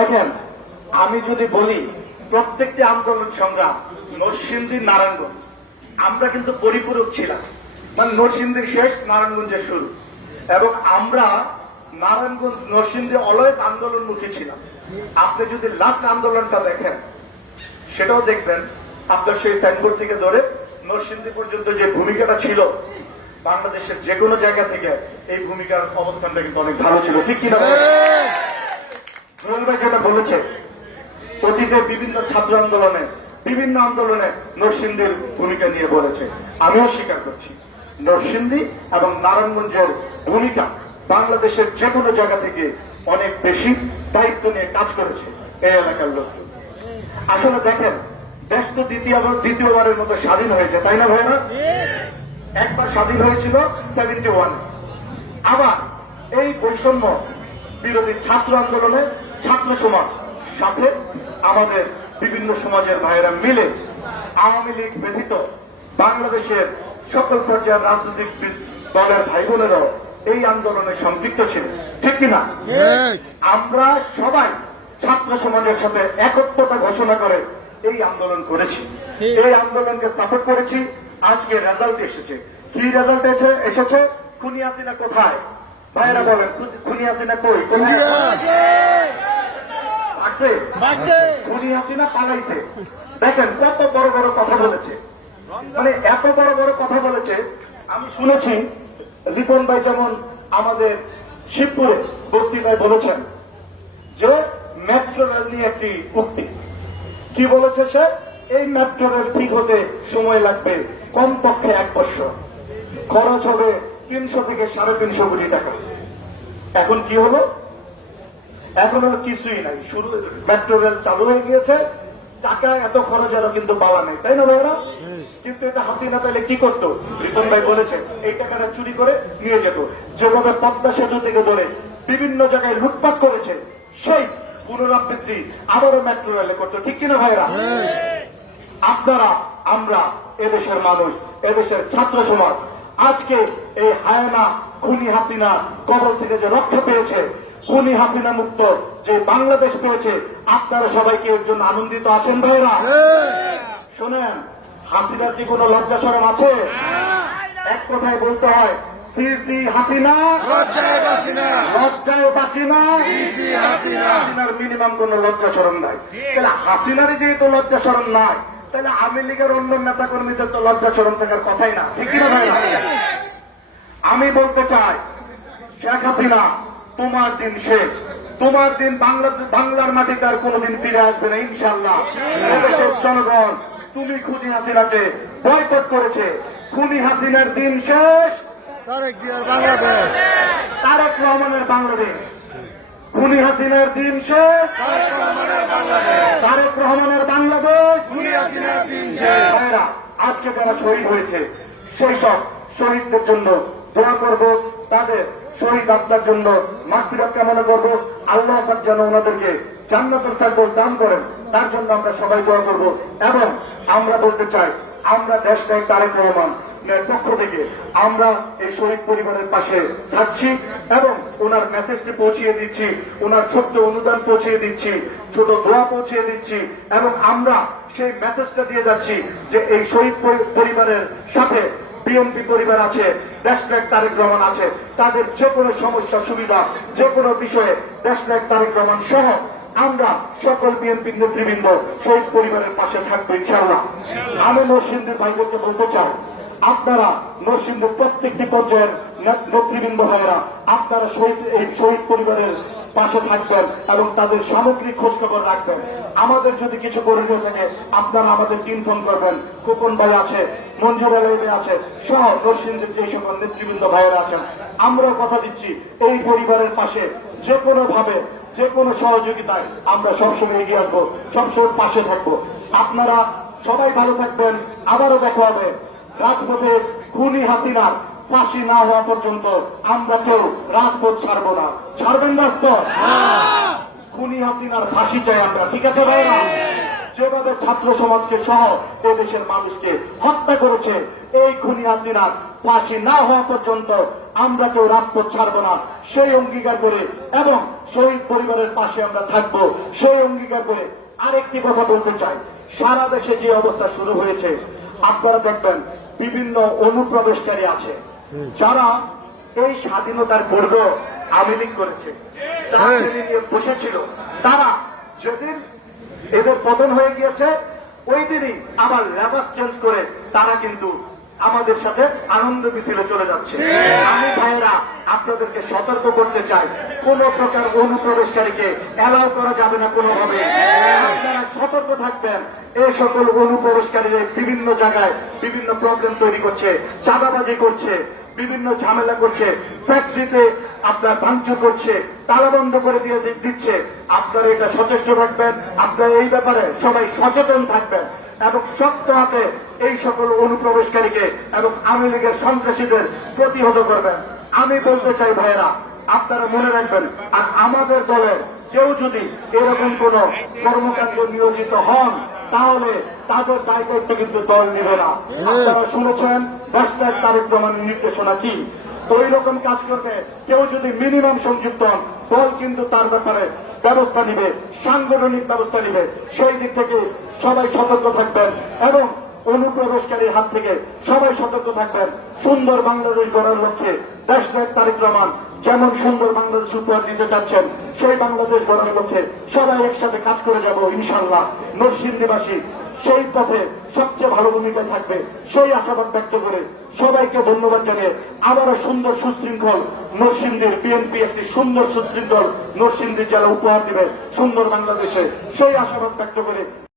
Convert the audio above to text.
দেখেন, আমি যদি বলি প্রত্যেকটি আন্দোলন সংগ্রাম নরসিংদী নারায়ণগঞ্জ আমরা কিন্তু পরিপূরক ছিলাম, মানে নরসিংদীর শেষ নারায়ণগঞ্জের শুরু, এবং আমরা নারায়ণগঞ্জ নরসিংদী অলওয়েজ আন্দোলনমুখী ছিলাম। আপনি যদি লাস্ট আন্দোলনটা দেখেন সেটাও দেখবেন, আপনার সেই সাইনবোর্ড থেকে ধরে নরসিংদী পর্যন্ত যে ভূমিকাটা ছিল বাংলাদেশের যে কোনো জায়গা থেকে এই ভূমিকার অবস্থানটা কিন্তু অনেক ভালো ছিল, ঠিক কিনা? জুয়েল ভাই যেটা বলেছে, অতীতে বিভিন্ন ছাত্র আন্দোলনে বিভিন্ন আন্দোলনে নরসিংদীর ভূমিকা নিয়ে বলেছে, আমিও স্বীকার করছি নরসিংদী এবং নারায়ণগঞ্জের ভূমিকা বাংলাদেশের যে কোনো জায়গা থেকে অনেক বেশি দায়িত্ব নিয়ে কাজ করেছে এই এলাকার লোক। আসলে দেখেন, দেশ তো দ্বিতীয়বারের মতো স্বাধীন হয়েছে, তাই না ভাই না? একবার স্বাধীন হয়েছিল 71, আবার এই বৈষম্য বিরোধী ছাত্র আন্দোলনে ছাত্র সমাজ সাথে আমাদের বিভিন্ন সমাজের ভাইয়েরা মিলে আওয়ামী লীগ ব্যতীত বাংলাদেশের সকল পর্যায়ের রাজনৈতিক দলের ভাই বোনেরাও এই আন্দোলনে সম্পৃক্ত ছিল, ঠিক কিনা? আমরা সবাই ছাত্র সমাজের সাথে একত্রতা ঘোষণা করে এই আন্দোলন করেছি, এই আন্দোলনকে সাপোর্ট করেছি। আজকে রেজাল্ট এসেছে, কি রেজাল্ট এসেছে? খুনি হাসিনা কোথায়? ভাইরা বলেন, খুনি হাসিনা কই? খুনি হাসিনা পালাইছে। দেখেন কত বড় বড় কথা বলেছে, মানে এত বড় বড় কথা বলেছে। আমি শুনেছি রিপন ভাই যেমন আমাদের শিবপুরে বক্তৃতায় বলেছেন যে মেট্রো রেল নিয়ে একটি উক্তি, কি বলেছে সে? এই মেট্রো রেল ঠিক হতে সময় লাগবে কমপক্ষে 1 বছর, খরচ হবে 300 থেকে 350 কোটি টাকা। এখন কি হলো? এখন আর কিছুই নাই, শুরু মেট্রো রেল চালু হয়ে গিয়েছে, টাকা এত খরচ আরো কিন্তু পাওয়া নেই, তাই না ভাইরা? কিন্তু এটা হাসিনা তাহলে কি করতো? রিপন ভাই বলেছেন এই টাকাটা চুরি করে নিয়ে যেত। যেভাবে পদ্মা সেতু থেকে ধরে বিভিন্ন জায়গায় লুটপাট করেছে, সেই পুনরাবৃত্তি আবারও মেট্রো রেলে করতো, ঠিক কিনা ভাইরা? আপনারা, আমরা, এদেশের মানুষ, এদেশের ছাত্র সমাজ আজকে এই হায়না খুনি হাসিনা কবল থেকে যে রক্ষা পেয়েছে, খুনি হাসিনা মুক্ত যে বাংলাদেশ পেয়েছে, আপনারা সবাইকে এর জন্য আনন্দিত আছেন ভাইরা? শোনেন, হাসিনার কি কোনো লজ্জা শরম আছে? এক কথায় বলতে হয়, সিসি হাসিনা লজ্জায় বাঁচি না, হাসিনার মিনিমাম কোন লজ্জা শরম নাই। তাহলে হাসিনারই যেহেতু লজ্জা শরম নাই, তাহলে আওয়ামী লীগের অন্য নেতা কর্মীদের তো লজ্জা শরম থাকার কথাই না, ঠিক কিনা ভাই? আমি বলতে চাই, শেখ হাসিনা তোমার দিন শেষ, তোমার দিন বাংলার মাটিতে আর কোনদিন ফিরে আসবে না ইনশাল্লাহ। জনগণ, তুমি খুনি হাসিনাকে বয়কট করেছে, খুনি হাসিনার দিন শেষ, তারেক রহমানের বাংলাদেশ। খুনি হাসিনার দিন শেষ, তারেক রহমানের বাংলাদেশ। ভাইরা, আজকে যারা শহীদ হয়েছে সেই সব শহীদদের জন্য দোয়া করব, তাদের শহীদ আত্মার জন্য মাগফিরাত কামনা করব। আল্লাহ পাক যেন ওনাদেরকে জান্নাতুল ফেরদৌস দান করেন, তার জন্য আমরা সবাই দোয়া করব। এবং আমরা বলতে চাই, আমরা দেশনায়ক তারেক রহমান পক্ষ থেকে আমরা এই শহীদ পরিবারের পাশে থাকছি এবং ওনার মেসেজটি পৌঁছিয়ে দিচ্ছি, ওনার ছোট্ট অনুদান পৌঁছিয়ে দিচ্ছি, ছোট দোয়া পৌঁছিয়ে দিচ্ছি, এবং আমরা সেই মেসেজটা দিয়ে যাচ্ছি যে এই শহীদ পরিবারের সাথে বিএনপি পরিবার আছে, দেশনায়ক তারেক রহমান আছে, তাদের যে কোনো সমস্যা সুবিধা যে কোনো বিষয়ে দেশনায়ক তারেক রহমান সহ আমরা সকল বিএনপির নেতৃবৃন্দ শহীদ পরিবারের পাশে থাকবো ইনশাআল্লাহ। আমি নরসিংদীর ভাইদেরকে বলতে চাই, আপনারা নরসিংদীর প্রত্যেকটি পর্যায়ের নেতৃবৃন্দ ভাইয়েরা আপনারা এই শহীদ পরিবারের পাশে থাকবেন এবং তাদের সামগ্রিক খোঁজখবর রাখবেন। আমাদের যদি কিছু প্রয়োজন থাকে আপনারা আমাদের টিম ফোন করবেন, খোকন ভাই আছে, মঞ্জুর আলী আছে, সহ নরসিংদীর যে সকল নেতৃবৃন্দ ভাইয়েরা আছেন, আমরাও কথা দিচ্ছি এই পরিবারের পাশে যে কোনো ভাবে যে কোনো সহযোগিতায় আমরা সবসময় এগিয়ে আসবো, সবসময় পাশে থাকবো। আপনারা সবাই ভালো থাকবেন, আবারও দেখা হবে। রাজপথে খুনি হাসিনার ফাঁসি না হওয়া পর্যন্ত আমরা কেউ রাজপথ ছাড়বো না। ছাড়বেন রাজপথ? খুনি হাসিনার ফাঁসি চাই আমরা, ঠিক আছে ভাইরা? যেভাবে ছাত্র সমাজকে সহ এই দেশের মানুষকে হত্যা করেছে, এই খুনি হাসিনার ফাঁসি না হওয়া পর্যন্ত আমরা কেউ রাজপথ ছাড়ব না, সেই অঙ্গীকার করে এবং শহীদ পরিবারের পাশে আমরা থাকব, সেই অঙ্গীকার করে আরেকটি কথা বলতে চাই। সারা দেশে যে অবস্থা শুরু হয়েছে, আপনারা দেখবেন বিভিন্ন অনুপ্রবেশকারী আছে যারা এই স্বাধীনতার পূর্ব আওয়ামী লীগ করেছে, যারা শ্রেণী নিয়ে বসেছিল, তারা যেদিন এদের পতন হয়ে গিয়েছে ওই দিনই আবার লেবাস চেঞ্জ করে তারা কিন্তু আমাদের সাথে আনন্দ মিছিলে চলে যাচ্ছে। আমি ভাইয়েরা আপনাদেরকে সতর্ক করতে চাই, কোন প্রকার অনুপ্রবেশকারীকে অ্যালাউ করা যাবে না কোনোভাবে। আপনারা সতর্ক থাকবেন। এই সকল অনুপ্রবেশকারীরা বিভিন্ন জায়গায় বিভিন্ন প্রবলেম তৈরি করছে, চাঁদাবাজি করছে, বিভিন্ন ঝামেলা করছে, ফ্যাক্টরিতে আপনার ভাঙচুর করছে, তালাবন্ধ করে দিয়ে দিচ্ছে। আপনারা এটা সচেষ্ট থাকবেন, আপনারা এই ব্যাপারে সবাই সচেতন থাকবেন এবং শক্ত হাতে এই সকল অনুপ্রবেশকারীকে এবং আওয়ামী লীগের সন্ত্রাসীদের প্রতিহত করবেন। আমি বলতে চাই ভাইয়েরা, আপনারা মনে রাখবেন, আর আমাদের দলের কেউ যদি এরকম কোন কর্মকাণ্ডে নিয়োজিত হন তাহলে তাদের দায় দায়িত্ব কিন্তু দল নিবে না। আপনারা শুনেছেন # তারেক রহমানের নির্দেশনা কি, তো ওই রকম কাজ করবে কেউ যদি মিনিমাম সংযুক্ত হন, দল কিন্তু তার ব্যাপারে ব্যবস্থা নিবে, সাংগঠনিক ব্যবস্থা নিবে। সেই দিক থেকে সবাই সতর্ক থাকবেন এবং অনুপ্রবেশকারীর হাত থেকে সবাই সতর্ক থাকবেন। সুন্দর বাংলাদেশ গড়ার লক্ষ্যে # তারেক রহমান যেমন সুন্দর বাংলাদেশ উপহার দিতে চাচ্ছেন, সেই বাংলাদেশ গড়ার লক্ষ্যে সবাই একসাথে কাজ করে যাব ইনশাআল্লাহ। নরসিংদীবাসী সেই পথে সবচেয়ে ভালো ভূমিকা থাকবে, সেই আশাবাদ ব্যক্ত করে সবাইকে ধন্যবাদ জানিয়ে আবারও সুন্দর সুশৃঙ্খল নরসিংদীর বিএনপি একটি সুন্দর সুশৃঙ্খল নরসিংদী জেলা উপহার দিবে সুন্দর বাংলাদেশে, সেই আশাবাদ ব্যক্ত করে